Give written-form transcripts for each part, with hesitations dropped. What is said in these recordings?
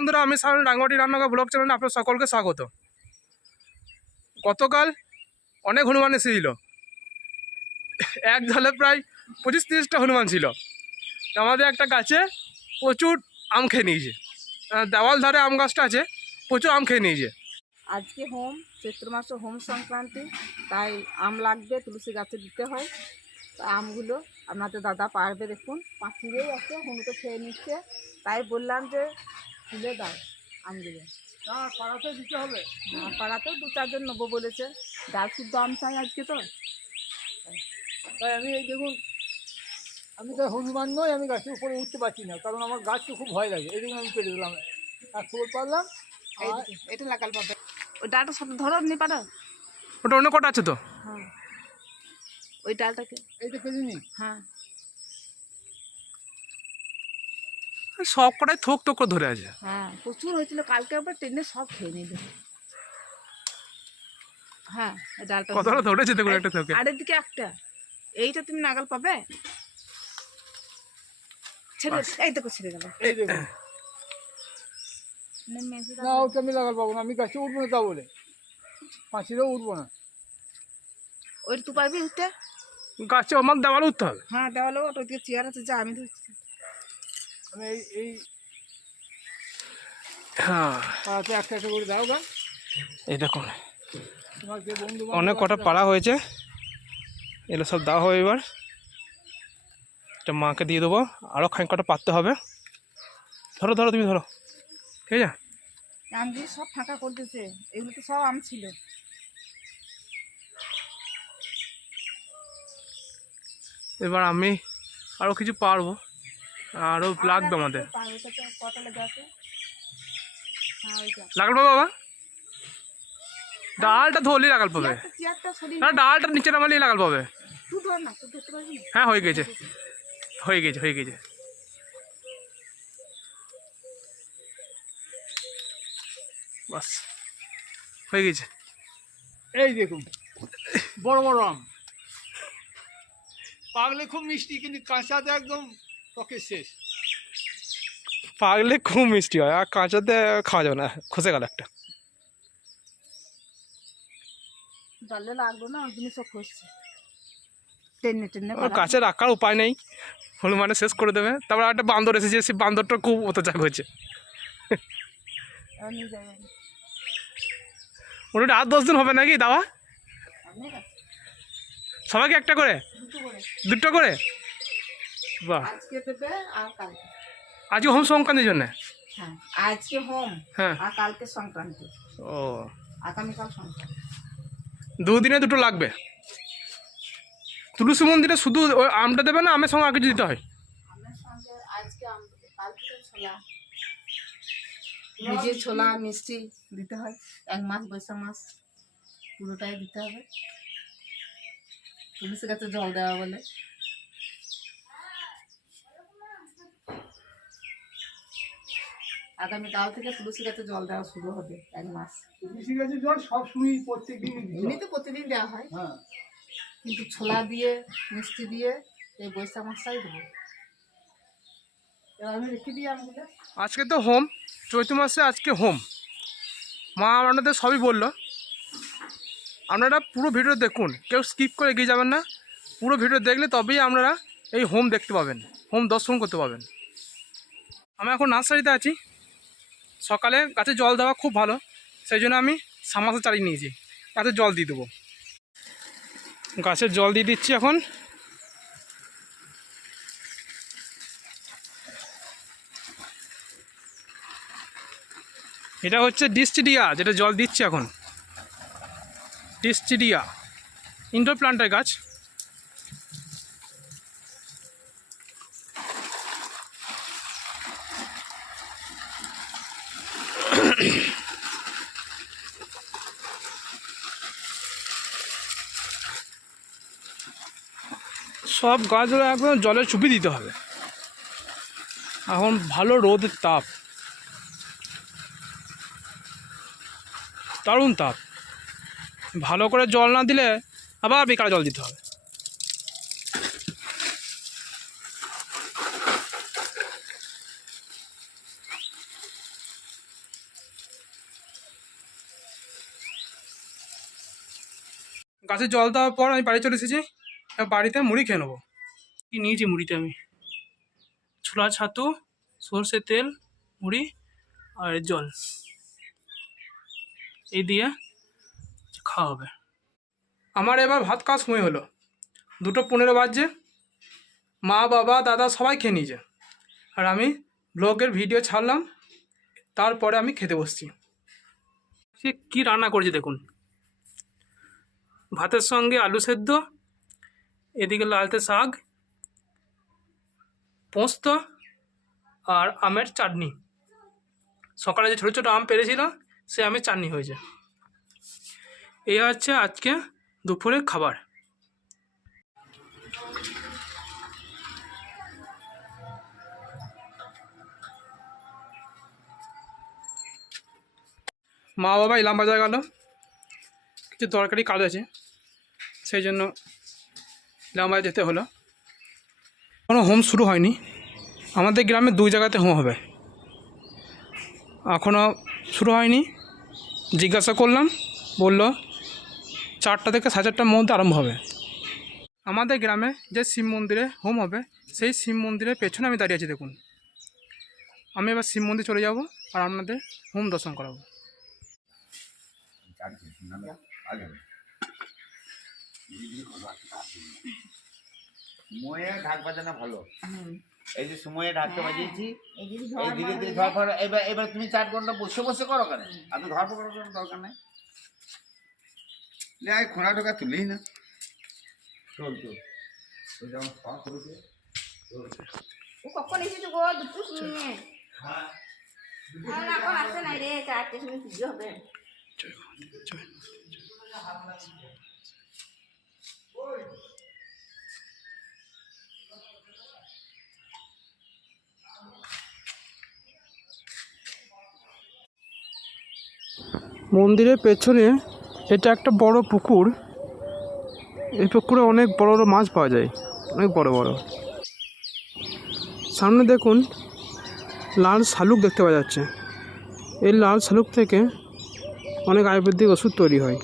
বন্ধুরা, আমি সায়ন রাঙ্গামাটি রান্নাঘর ব্লগ চ্যানেলে আপনার সকলকে স্বাগত। গতকাল অনেক হনুমান এসেছিল, এক ঝালে প্রায় 25-30টা হনুমান ছিল। আমাদের একটা গাছে প্রচুর আম খেয়ে নিয়েছে, দেওয়াল ধারে আম গাছটা আছে, প্রচুর আম খেয়ে নিয়েছে। আজকে হোম, চৈত্র মাসে হোম সংক্রান্তি, তাই আম লাগবে, তুলসী গাছে দিতে হয়। তাই আমগুলো আপনাদের দাদা পারবে, দেখুন পাঁচিরেই আছে, হোমকে খেয়ে নিচ্ছে। তাই বললাম যে তুলে দাও আমগুলো। পাড়াতে দিতে হবে, পাড়াতেও 2-4 জন নেবো বলেছে। ডাল শুদ্ধ আম চাই আজকে তো। তাই আমি এই দেখুন, আমি তো হনুমান নই, আমি গাছের উপরে উঠতে পারছি না, কারণ আমার গাছকে খুব ভয় লাগে। এই দেখুন আমি পেরে দিলাম, আর খবর পারলাম। এই আর এটা লাগাল পাবে, ওই ডালটা সাথে ধরো নি পারো। ওটা অন্য কটা আছে তো। হ্যাঁ, ওই ডালটাকে এইটা পেরে নি। হ্যাঁ, সব কটাই থোক থোক করে ধরে আছে। হ্যাঁ প্রচুর হয়েছিল, কালকে আবার ট্রেনে সব খেয়ে নিল। হ্যাঁ, এই ডালটা কতটা ধরেছে দেখুন একটা থোকে। আর এদিকে একটা, এইটা তুমি নাগাল পাবে। ছেড়ে, এই দেখো ছেড়ে গেল। এই দেখুন, না ওটা আমি লাগাল পাবো না, আমি গাছে উঠবো না, তা বলে পাঁচিরেও উঠবো না। ওইটা তুই পারবি উঠতে? গাছে আমার দেওয়ালে উঠতে হবে। হ্যাঁ দেওয়ালে ওটা, ওইদিকে চেয়ার আছে, যা আমি ধরছি। আমি এই হ্যাঁ, পাড়াতে একটা একটা করে দাও গা। এই দেখুন তোমার যে বন্ধু অনেক কটা পাড়া হয়েছে, এগুলো সব দেওয়া হবে। এবার এটা মাকে দিয়ে দেবো, আরও খানিক কটা পাততে হবে। ধরো ধরো, তুমি ধরো, ঠিক আছে। আমগুলো সব ফাঁকা করে দিয়েছে, এগুলো তো সব আম ছিল। এবার আমি আরও কিছু পারবো, আরও লাগবে আমাদের। কটা লেগে আছে? হ্যাঁ ওইটা লাগাল পাবে বাবা, ডালটা ধরলেই লাগাল পাবে। চেয়ারটা সরিয়ে না, ডালটা নিচে নামালেই লাগাল পাবে। তুই ধর না, তুই ধরতে পারবি না। হ্যাঁ, হয়ে গেছে হয়ে গেছে হয়ে গেছে। বাস হয়ে গেছে। এই দেখুন বড় বড় আম, পাকলে খুব মিষ্টি, কিন্তু কাঁচাতে একদম টকে শেষ। পাকলে খুব মিষ্টি হয়, আর কাঁচাতে খাওয়া যাবে না, খসে গেল একটা। ডালে লাগলো না, ওই জিনিস সব খসছে, টেনে টেনে ওর কাছে রাখার উপায় নেই, হনুমানে শেষ করে দেবে। তারপর একটা বান্দর এসেছে, সেই বান্দরটা খুব অত্যাচার হয়েছে। নিয়ে যাবেন। মোটামুটি 8-10 দিন হবে নাকি দাওয়া? অনেক আছে, সবাইকে একটা করে, দুটো করে। দুটো করে? বাহ, আজকে দেবে আর কালকে। আজকে হোম সংক্রান্তির জন্য? হ্যাঁ, আজকে হোম, হ্যাঁ। আর কালকে সংক্রান্তি, ও, আগামীকাল সংক্রান্তি। 2 দিনে দুটো লাগবে। তুলসী মন্দিরে শুধু ওই আমটা দেবে না, আমের সঙ্গে আর কিছু দিতে হয়? আমের সঙ্গে আজকে আম দেবে, কালকে তো ছোলা, নিজের ছোলা মিষ্টি দিতে হয়। 1 মাস বৈশাখ মাস পুরোটাই দিতে হবে। তুলসী গাছে জল দেওয়া বলে। আগামীকাল থেকে তুলসী গাছে জল দেওয়া শুরু হবে, 1 মাস। তুলসী গাছের জল সবসময় প্রত্যেক দিনই দিতে হয়। এমনিতে প্রতিদিন দেওয়া হয়, হ্যাঁ, কিন্তু ছোলা দিয়ে মিষ্টি দিয়ে এই বৈশাখ মাসটাই দেবো। এবার আমি রেখে দিই আমগুলো। আজকে তো হোম, চৈত্র মাসে আজকে হোম। মা আপনাদের সবই বললো, আপনারা পুরো ভিডিও দেখুন, কেউ স্কিপ করে এগিয়ে যাবেন না। পুরো ভিডিও দেখলে তবেই আপনারা এই হোম দেখতে পাবেন, হোম দর্শন করতে পাবেন। আমি এখন নার্সারিতে আছি, সকালে গাছে জল দেওয়া খুব ভালো, সেই জন্য আমি সামাসে চালিয়ে নিয়েছি, গাছে জল দিয়ে দেবো। গাছের জল দিয়ে দিচ্ছি এখন। এটা হচ্ছে ডিস্টিডিয়া, যেটা জল দিচ্ছি এখন। ডিস্টিডিয়া ইনডোর প্লান্টের গাছ। সব গাছগুলো একদম জলে চুপি দিতে হবে, এখন ভালো রোদের তাপ, দারুণ তাপ। ভালো করে জল না দিলে আবার বেকার জল দিতে হবে। গাছে জল দেওয়ার পর আমি বাড়ি চলে এসেছি। এবার বাড়িতে মুড়ি খেয়ে নেবো। কি নিয়েছি মুড়িতে আমি? ছোলা ছাতু, সর্ষের তেল, মুড়ি আর জল, এই দিয়ে খাওয়া হবে। আমার এবার ভাত খাওয়ার সময় হলো, 2:15 বাজছে। মা বাবা দাদা সবাই খেয়ে নিয়েছে, আর আমি ব্লগের ভিডিও ছাড়লাম, তারপরে আমি খেতে বসছি। সে কী রান্না করেছি দেখুন। ভাতের সঙ্গে আলু সেদ্ধ, এদিকে লালতে শাক, পোস্ত আর আমের চাটনি। সকালে যে ছোটো ছোটো আম পেরেছিল সে আমের চাটনি হয়েছে। এই হচ্ছে আজকে দুপুরের খাবার। মা বাবা ইলাম বাজার গেল, কিছু দরকারি কাজ আছে, সেই জন্য ইলাম বাজার যেতে হলো। কোনো হোম শুরু হয়নি, আমাদের গ্রামে 2 জায়গাতে হোম হবে, এখনও শুরু হয়নি। জিজ্ঞাসা করলাম, বলল 4টা থেকে 4:30টার মধ্যে আরম্ভ হবে। আমাদের গ্রামে যে শিব মন্দিরে হোম হবে, সেই শিব মন্দিরের পেছনে আমি দাঁড়িয়ে আছি দেখুন। আমি এবার শিব মন্দির চলে যাব আর আপনাদের হোম দর্শন করাবো। সময়ে ঢাক বাজানো ভালো। এই যে সময়ে ঢাকটা বাজিয়েছি, এই ধীরে ধীরে ঝড় ফড়। এবার এবার তুমি 4 ঘন্টা বসে বসে করো কেন? আমি ধর পকড় করার দরকার নেই। খোঁড়া টোকা তুলেই না। চল চল, ওই যেমন খাওয়া করেছে ও কখন এসেছে গো? 2টো শুনে না এখন আসছে না রে, 4টে শুনে পুজো হবে। মন্দিরের পেছনে এটা একটা বড় পুকুর। এই পুকুরে অনেক বড় বড় মাছ পাওয়া যায়, অনেক বড় বড়। সামনে দেখুন লাল শালুক দেখতে পাওয়া যাচ্ছে। এই লাল শালুক থেকে অনেক আয়ুর্বেদিক ওষুধ তৈরি হয়।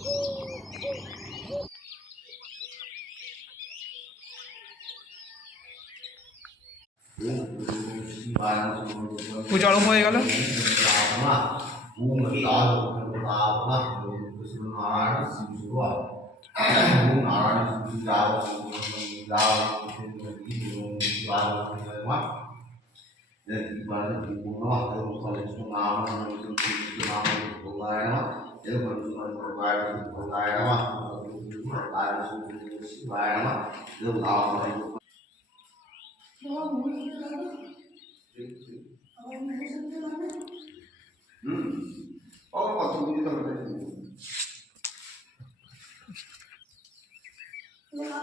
পুজো আরম্ভ হয়ে গেল।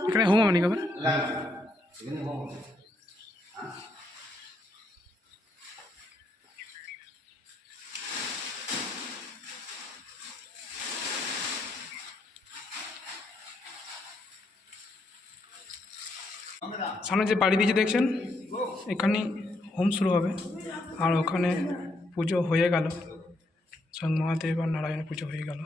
এখানে হোম হবে নাকি? সামনে যে বাড়ি দিয়েছে দেখছেন, এখানেই হোম শুরু হবে। আর ওখানে পুজো হয়ে গেল, স্বয়ং মহাদেব আর নারায়ণের পুজো হয়ে গেল।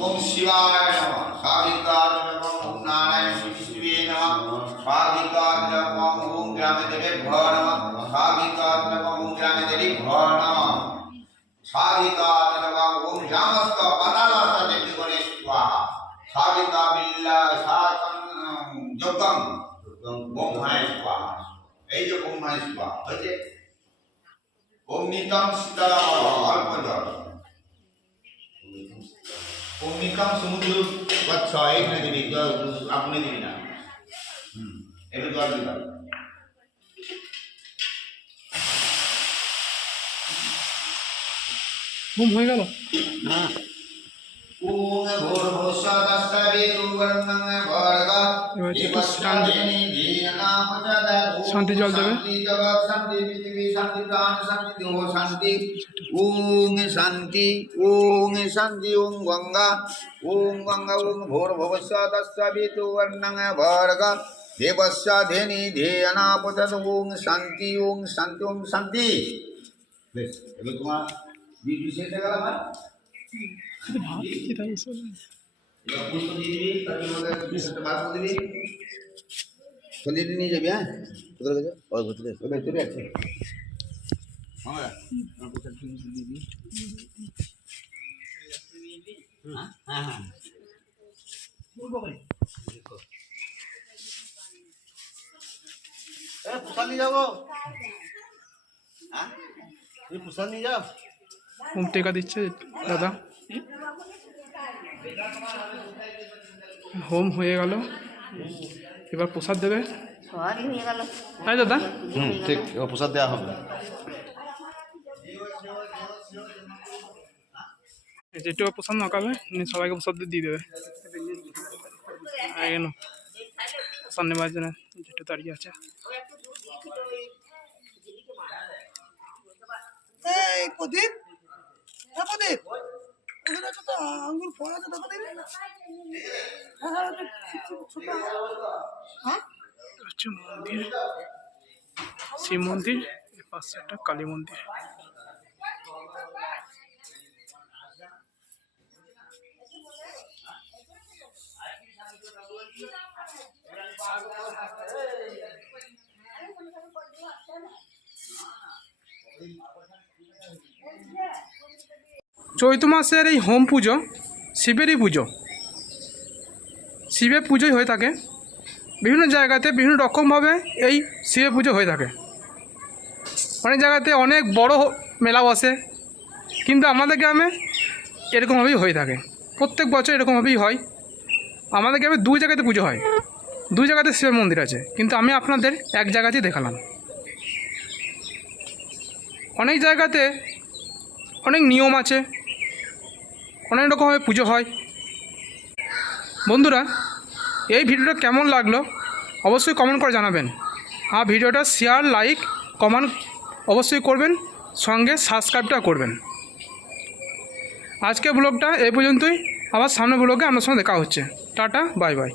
ओम शिवाय नमः। साधिकार ओम नारायण शिवे नमः। साधिकार ओम ग्राम देवेभ्यो नमः। সাবিতাত্মকং ওম গ্রামে দেবী ভর নমঃ সাবিতাত্মকং ওম গ্রামস্থ পাতালস্থ দেবী গণেশ স্বাহা সাবিতা বিল্লা সাতং যোগং ব্রহ্মায় স্বাহা। এই যে ব্রহ্মায় স্বাহা হয়েছে। ওম নিতম শীতলা অল্প জল, ওম নিতম সমুদ্র গচ্ছ, এইখানে দিবি, আপনি দিবি না। এবার জল দিবা। হোম হয়ে গেল। ওম ভূর্ভুবস্বঃ বর্ণং ভর্গা এবার একটু শান্তি জল দেবে। শান্তি পৃথিবী শান্তি প্রাণ শান্তি দেহ শান্তি। ওম শান্তি ওম শান্তি ওম গঙ্গা ওম ভূর্ভুবস্বঃ বর্ণং ভর্গা দেবস্য ধেনি ধেয়না পচদ। ওম শান্তি ওম শান্তি ওম শান্তি। বেশ, এবার তোমার ডিউটি শেষ হয়ে গেল। আমার এবার পুষ্প দিয়ে দিবি, তারপরে আমাদের বিষয়টা বার করে দিবি। থলিটা নিয়ে যাবি। হ্যাঁ, কোথায় গেছে? ওই ভিতরে, ওই ভিতরে আছে। মামা আমার কোথায় দিয়ে দিবি। হ্যাঁ হ্যাঁ হ্যাঁ, প্রসাদ নিয়ে যাবো। হ্যাঁ, তুমি প্রসাদ নিয়ে যাও। হোম টেকা দিচ্ছে দাদা। হোম হয়ে গেল, এবার প্রসাদ দেবে। সবই হয়ে গেল। তাই দাদা? ঠিক, এবার প্রসাদ দেওয়া হবে। যেটু প্রসাদ মাখাবে সবাইকে প্রসাদ দিয়ে দেবে। কেন প্রসাদ নেওয়ার জন্য যেটু দাঁড়িয়ে আছে। এই প্রদীপ, হ্যাঁ প্রদীপ, ওখানে একটা আঙ্গুর ফল আছে, দেখো দিন। হ্যাঁ হ্যাঁ, ছোট। হ্যাঁ, হচ্ছে মন্দির, শিব মন্দির, এর পাশে একটা কালী মন্দির। চৈত্র মাসের এই হোম পুজো শিবেরই পুজো। শিবের পুজোই হয়ে থাকে বিভিন্ন জায়গাতে, বিভিন্ন রকমভাবে এই শিবের পুজো হয়ে থাকে। অনেক জায়গাতে অনেক বড় মেলা বসে, কিন্তু আমাদের গ্রামে এরকমভাবেই হয়ে থাকে। প্রত্যেক বছর এরকমভাবেই হয়। আমাদের গ্রামে দুই জায়গাতে পুজো হয়, দুই জায়গাতে শিবের মন্দির আছে, কিন্তু আমি আপনাদের এক জায়গাতেই দেখালাম। অনেক জায়গাতে অনেক নিয়ম আছে, অনেক রকমভাবে পুজো হয়। বন্ধুরা, এই ভিডিওটা কেমন লাগলো অবশ্যই কমেন্ট করে জানাবেন। আর ভিডিওটা শেয়ার, লাইক, কমেন্ট অবশ্যই করবেন, সঙ্গে সাবস্ক্রাইবটা করবেন। আজকে ব্লগটা এই পর্যন্তই। আবার সামনে ব্লগে আপনার সঙ্গে দেখা হচ্ছে। Tata, bye bye.